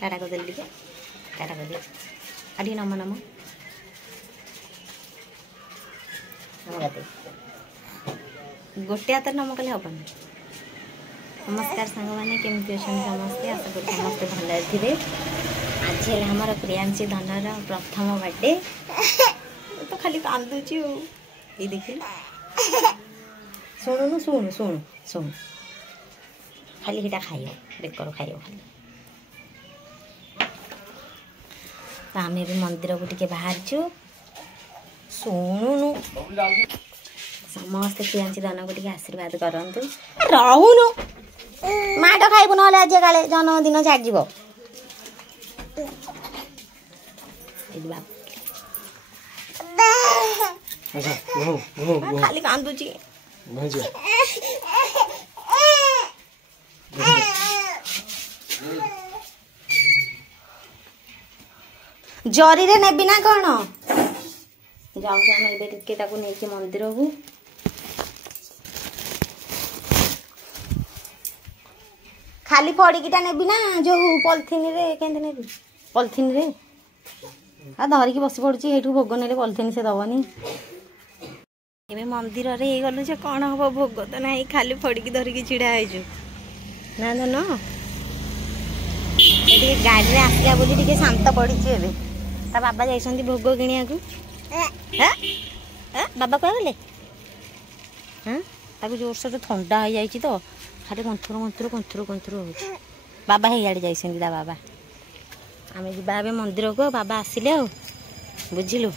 टाटा कर दे टाटा कर दे अभी नम नम गोटे हाथ नम कले हेनी। नमस्कार सांग मैंने केमती अच्छा समस्ते आशा करी समस्ते भल थे। आज है हमार प्रियांशी धनर प्रथम बर्थडे तो खाली कांदुची ये देखिए शुणुनु शुणु शुणु शुणु खाली हिटा खाइब बेकर खाइब खाली। तो आम भी मंदिर को टे बाहर शुणुनु समस्ते प्रियांशी धन को टे आशीर्वाद करतु रहूनु माड़ खाइबु ना आज काले जन्मदिन छाड़ खाली कांदुची जरी रे नेबी ना कौन जाऊँ नहीं मंदिर को खाली पड़ीटा नेबी ना जो पॉलिथिन रे केंदे नेबी पॉलिथिन रे आ धरिकी बसी पड़ुची हेठू भोग नेले पॉलिथिन से दबनी एबे मंदिर रे हे गलु जे कोन हबो भोग तो नहीं खाली पड़ीकी धरिकी छिड़ा आइजु ना धन एटी गाड़ी रे आसिया बोली टिके शांत पड़ीची एबे ता बाबा जाइसंती भोग किनिया को बाबा कह गले हां ताकू जोर से ठंडा हो जाइची तो खाली कंथुर कंथुर कंथुर कंथुर हो बाबा हे गाड़ी जाइसंती दा बाबा आमे जिबा बे मंदिर को बाबा आसिले हो बुझिलु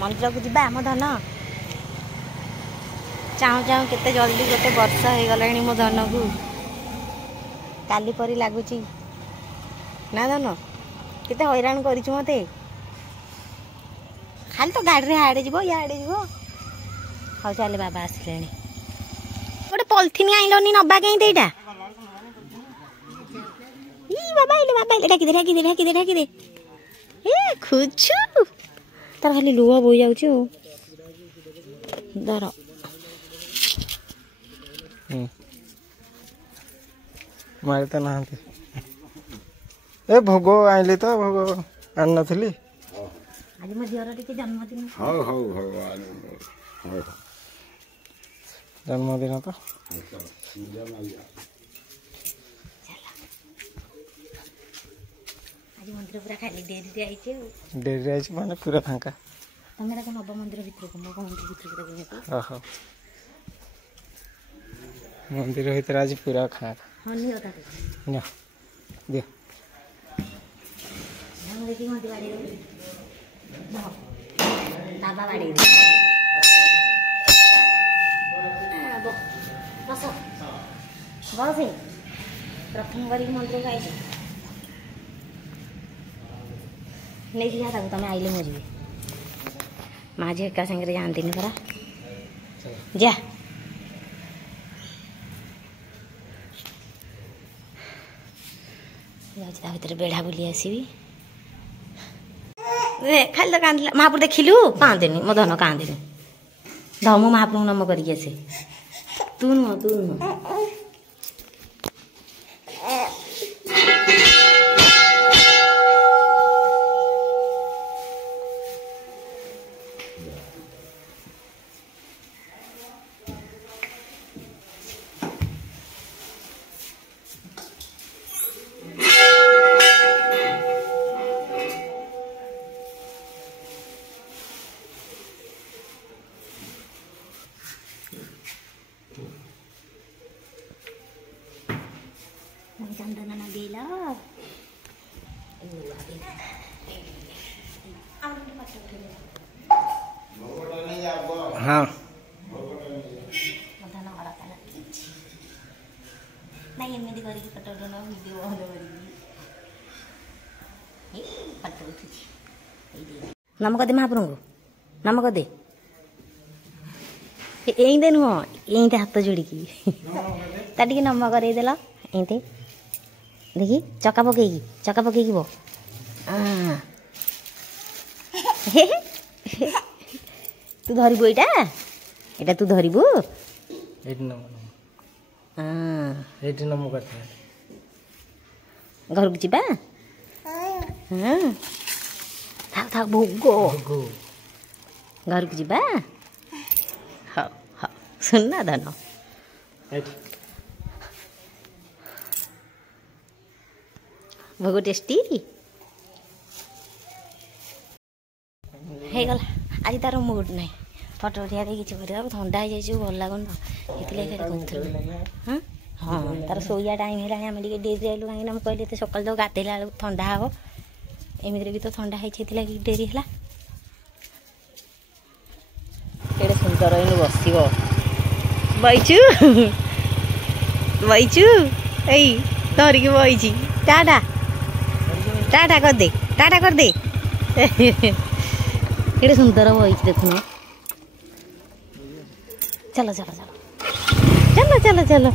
मंदिर को जिबा हम धन चाहू चाहू केते जल्दी गोटे वर्ष हो गलानी मो धन को काली परी लगुची ना धन केते हैरान करिछु मते खाली तो गाड़ी रे हाड़े जीवो याड़े जीवो हाउ चले बाबा आसिलेनी गोटे पॉलिथिन आइलनी नबा कहीं देटा ई बाबा इले ढाकी दे ए खुचु तार खाली लुह बोई जाउछु दर मारे तो नहांती ए भोग आइले तो भोग आन नथली आज मो झियर टिके जन्मदिन हो भगवान हो जन्मदिन तो आज मंदिर पूरा खाली डेरी आइछे डेरी आइछे माने पूरा फांका तमे ता नब मंदिर भीतर को मो मंदिर भीतर को देखो ओहो मंदिर भीतर आज पूरा खाका हां नि होता न दे हम देखि मंदिर बाड़ी दाबा बाड़ी बस बस प्रथम करी मंदिर को आइछे नहीं जा ताकू तमें आइले मो जीवे माँ झी एका संगे जानती परा जा भर बेढ़ा बुली आसबि खाली तो कांद महापुर देखिलु कांदेनी मो धन कांदेनी ध मु महापुर नम करके आसे तू नुह चंदन नगेला हाँ नहीं एमती कर फोटो उठा वीडियो भल कर नमक दे महापुर को नमक दे एंदे नुह एंते हाथ जोड़िकी ती नम करदेल एंते देखी चका पकईकी बो तू धरबू एटा এটা তু ধরিবু ଏଇଠି ନମ ହଁ ଏଇଠି ନମ କଥା ଘରକୁ ଯିବା ହଁ ଥାଉ ଥାଉ ଭୋଗ ଘରକୁ ଯିବା ହଉ ହଉ ଶୁଣନା ଧନ ଏଇଠି ଭୋଗ ଟେଷ୍ଟି ହେଇଗଲା ଆଜି ତାର ମୁଡ୍ ନାହିଁ ଫଟୋ ଉଠିବା କିଛି କରିବାକୁ ଥଣ୍ଡା ହେଇଯାଇଛି ଭଲ ଲାଗୁନି ତ ସେଥିଲାଗି ଖାଲି କହୁଥିଲି ହଁ ହଁ ତାର ଶୋଇବା ଟାଇମ୍ ହେଲାଣି ଆମେ ଟିକେ ଡେରି ଆଇଲୁ କାହିଁକିନା ମୁଁ କହିଲି ଏତେ ସକାଳୁ ତ ଗାଧେଇଲା ବେଳକୁ ଥଣ୍ଡା ହେବ ଏମିତିରେ ବି ତ ଥଣ୍ଡା ହେଇଛି ସେଥିଲାଗି ଡେରି ହେଲା କେଡ଼େ ସୁନ୍ଦର ଏଇନେ ବସିବ ବଇଛୁ ବଇଛୁ ଏଇ ଧରିକି ବଇଛି ଟାଟା ଟାଟା କରିଦେ ଟାଟା କରିଦେ କେଡ଼େ ସୁନ୍ଦର ବଇଛି ଦେଖୁନ ଚାଲ ଚାଲ ଚାଲ ଚାଲ ଚାଲ ଚାଲ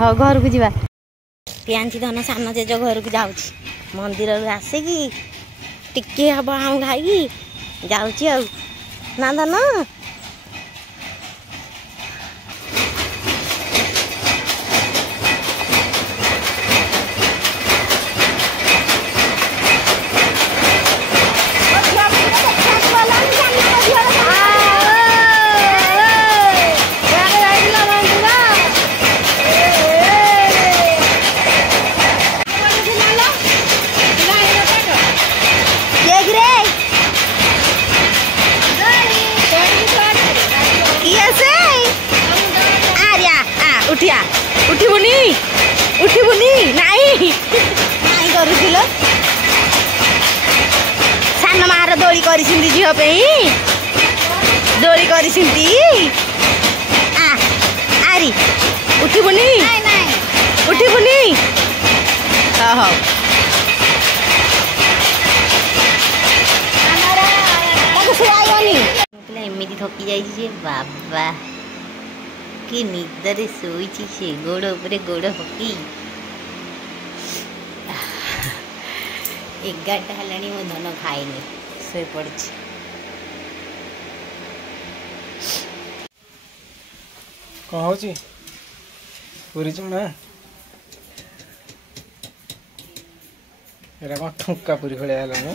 ହଉ ଘରକୁ ଯିବା ପିଆଞ୍ଚି ଧନ ସାନ ଜେଜ ଘରକୁ ଯାଉଛି ମନ୍ଦିରରୁ ଆସିକି ଟିକେ ହବ ଆଉଁ ଖାଇକି ଯାଉଛି ଆଉ ନା ଧନ उठिया उठिबुनी उठिबुनी नाई नाई करुथिल सान मार दोली करिसिंदी झियो पेई दोली करिसिंदी आ आरी उठिबुनी नाई नाई उठिबुनी हो हो हमारा ताको सुआयोनी मतलब एमिति थकी जाई जे बाबा कि निदरे शोची से गोड़ उपरे गोड़ पकी 11टा हेलानी मो धन खाइनी सोई पड़छि कहूची पूरी चुना एरा कौन ठुका पूरी भलिया हेलानी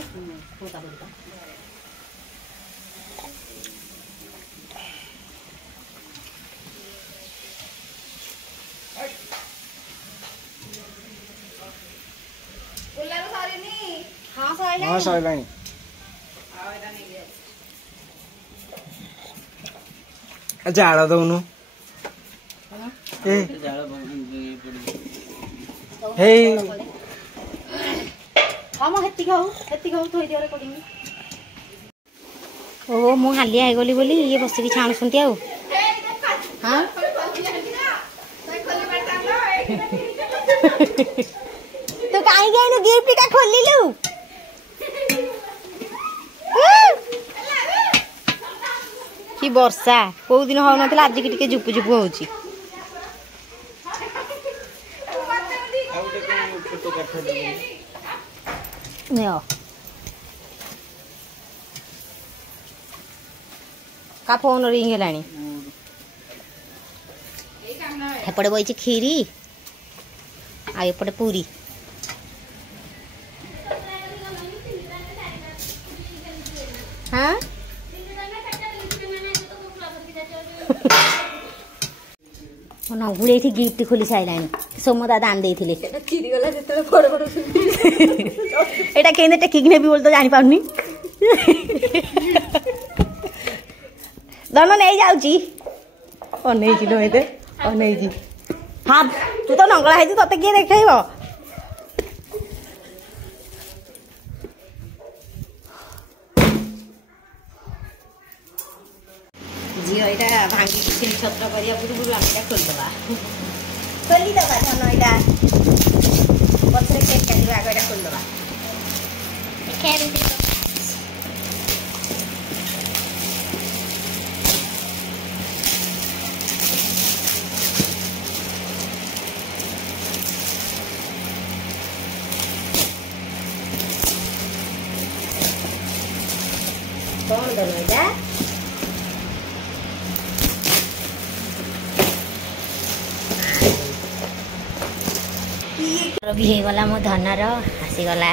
हाँ सैलानी जाड़ दौनु ओ मु हालिया गली बोली ये बसिकी छाणुछंती आउ हाँ तो काई गइनु गिफ्ट का खोलिलु कि वर्षा कौ दिन हो नथिला आज की टिके झुपु झुपु होउची नेओ का फोन रिंग हेलानी एपटे बइची खीरी आ एपटे पूरी हाँ नगुड़े गिफ्ट खोली साइलानी सोम दादा आन देथिले एटा केने टेकिक नेबी बोल तो जानि पाउनी दन नहीं जाउची अनै छिलो एते अनै छी हां तू तो नंगला है तते के देखाइबो झियो एटा भांगी छिल छत्र करिया पूर्व आम एटा खोली दबा धन एटा पत्रे केक काटिबा आगे एटा खोली दबा कौन दोनों एटा भी ହେଇଗଲା ମୋ ଧନର ଆସିଗଲା।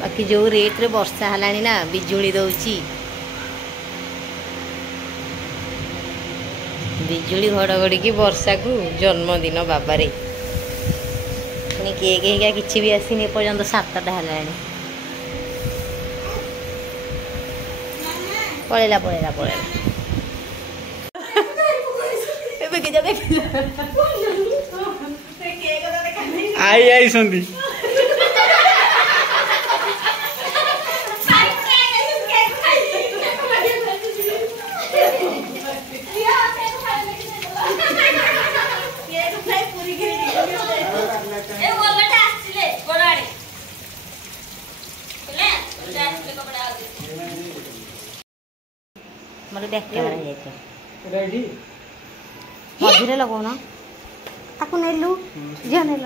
बाकी जो रेट रे वर्षा हलानी ना बिजुली दौची बिजुली घड़घड़ी की वर्षा को जन्मदिन बाबारे पुणी केक हेरिका किसी भी आसीनी एपर्यंत 7टा हेलानी पळेला पळेला पळेला आई आई संदी मोर बैक कैमरा रेडी मझे लगौन ताकू नेलु झील नेल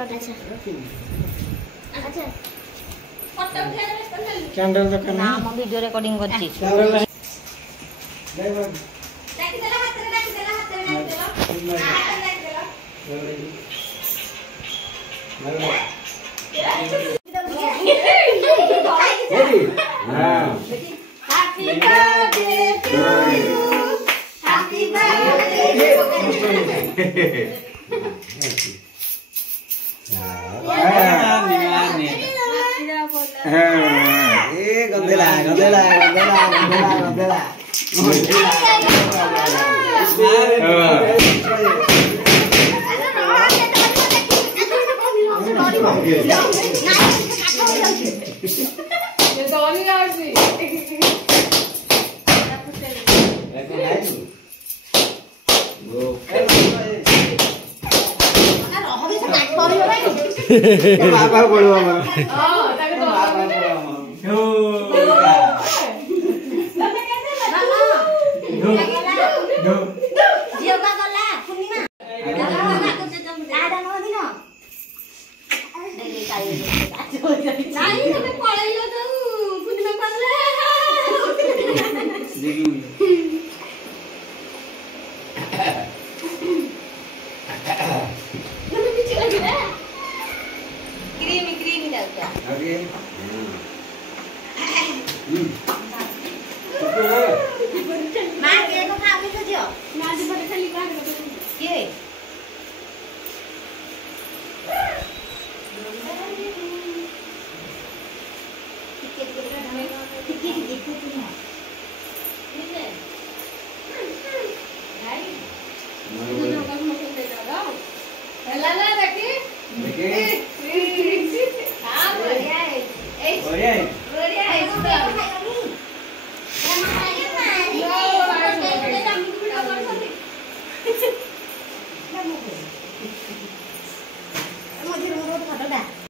कैंडल दरकार ना मो वीडियो रिकॉर्डिंग करछि गंदेला गंदेला गंदेला गंदेला गंदेला बाबा बोलो